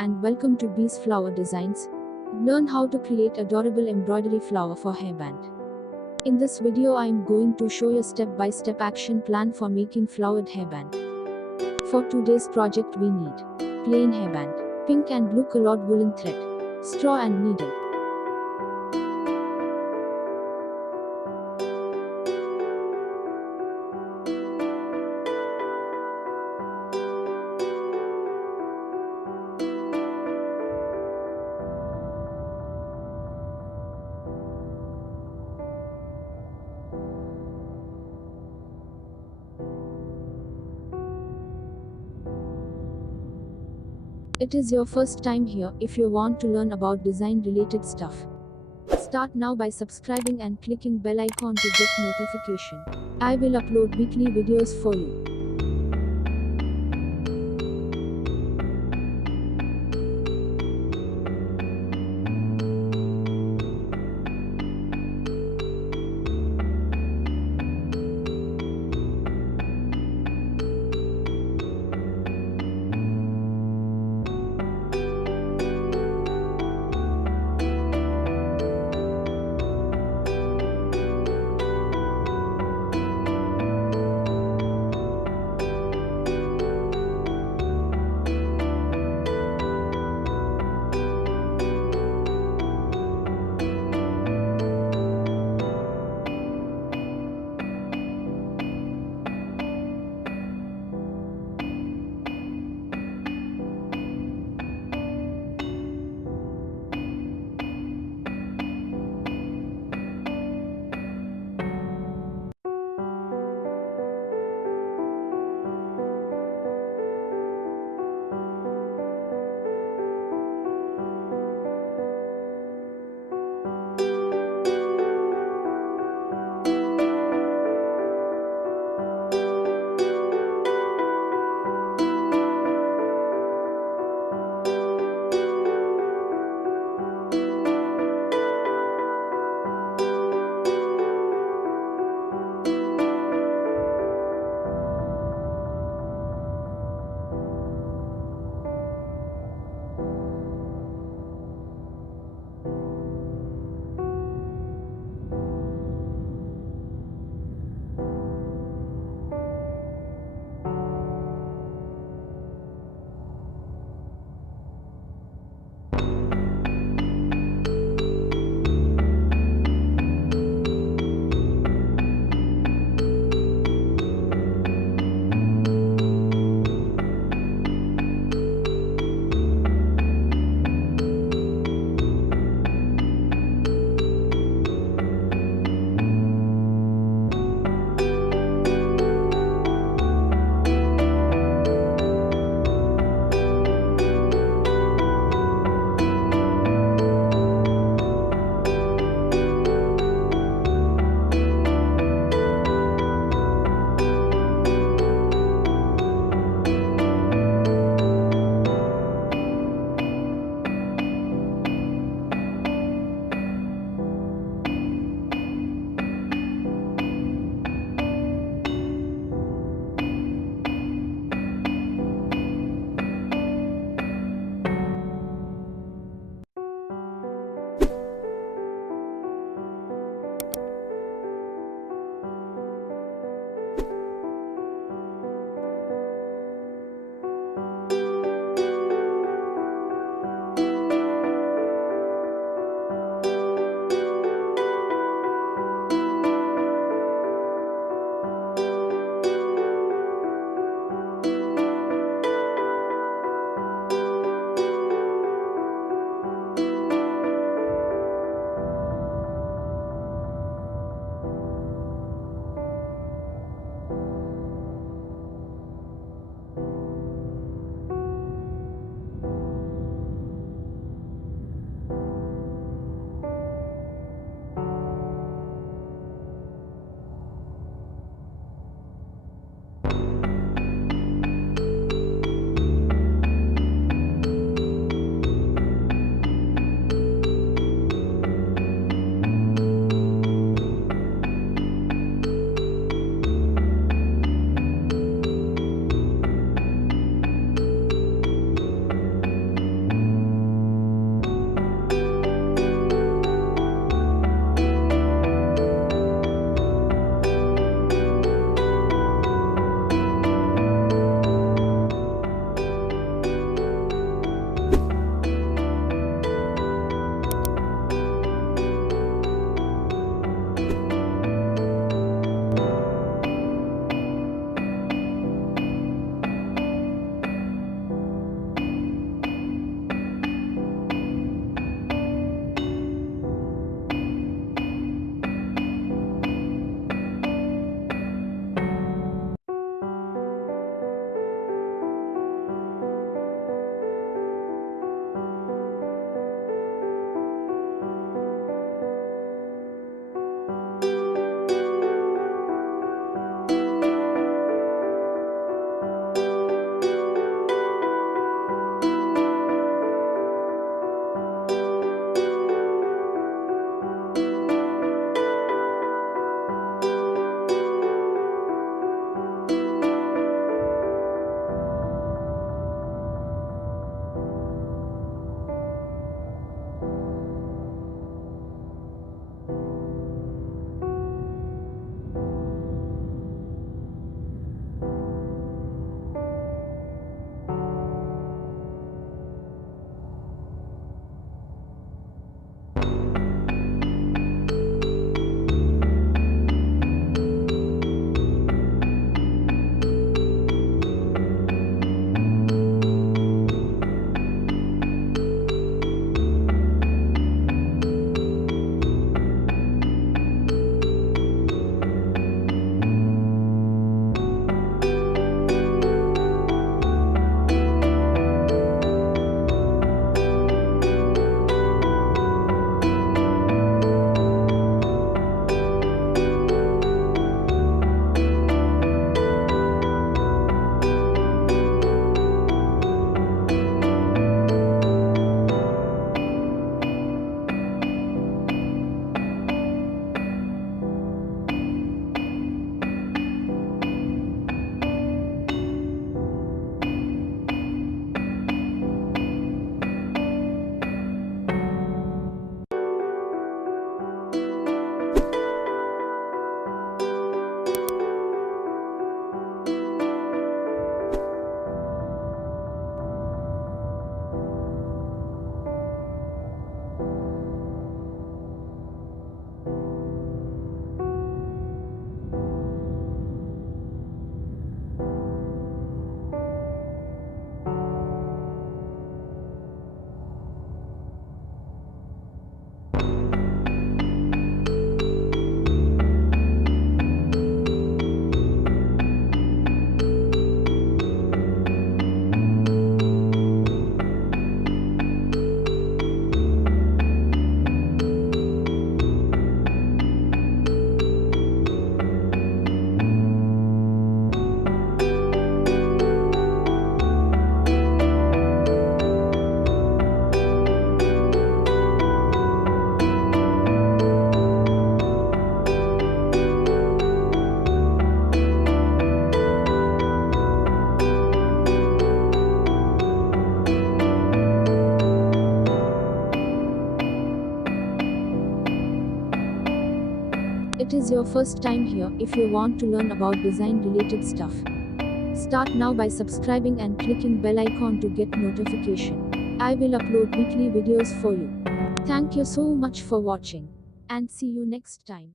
and welcome to Bee's Flower Designs. Learn how to create adorable embroidery flower for hairband. In this video I am going to show you step-by-step action plan for making flowered hairband. For today's project we need plain hairband, pink and blue colored woolen thread, straw and needle. It is your first time here. If you want to learn about design related stuff, start now by subscribing and clicking bell icon to get notification. I will upload weekly videos for you. it is your first time here, if you want to learn about design related stuff, start now by subscribing and clicking bell icon to get notification. I will upload weekly videos for you. Thank you so much for watching, and see you next time.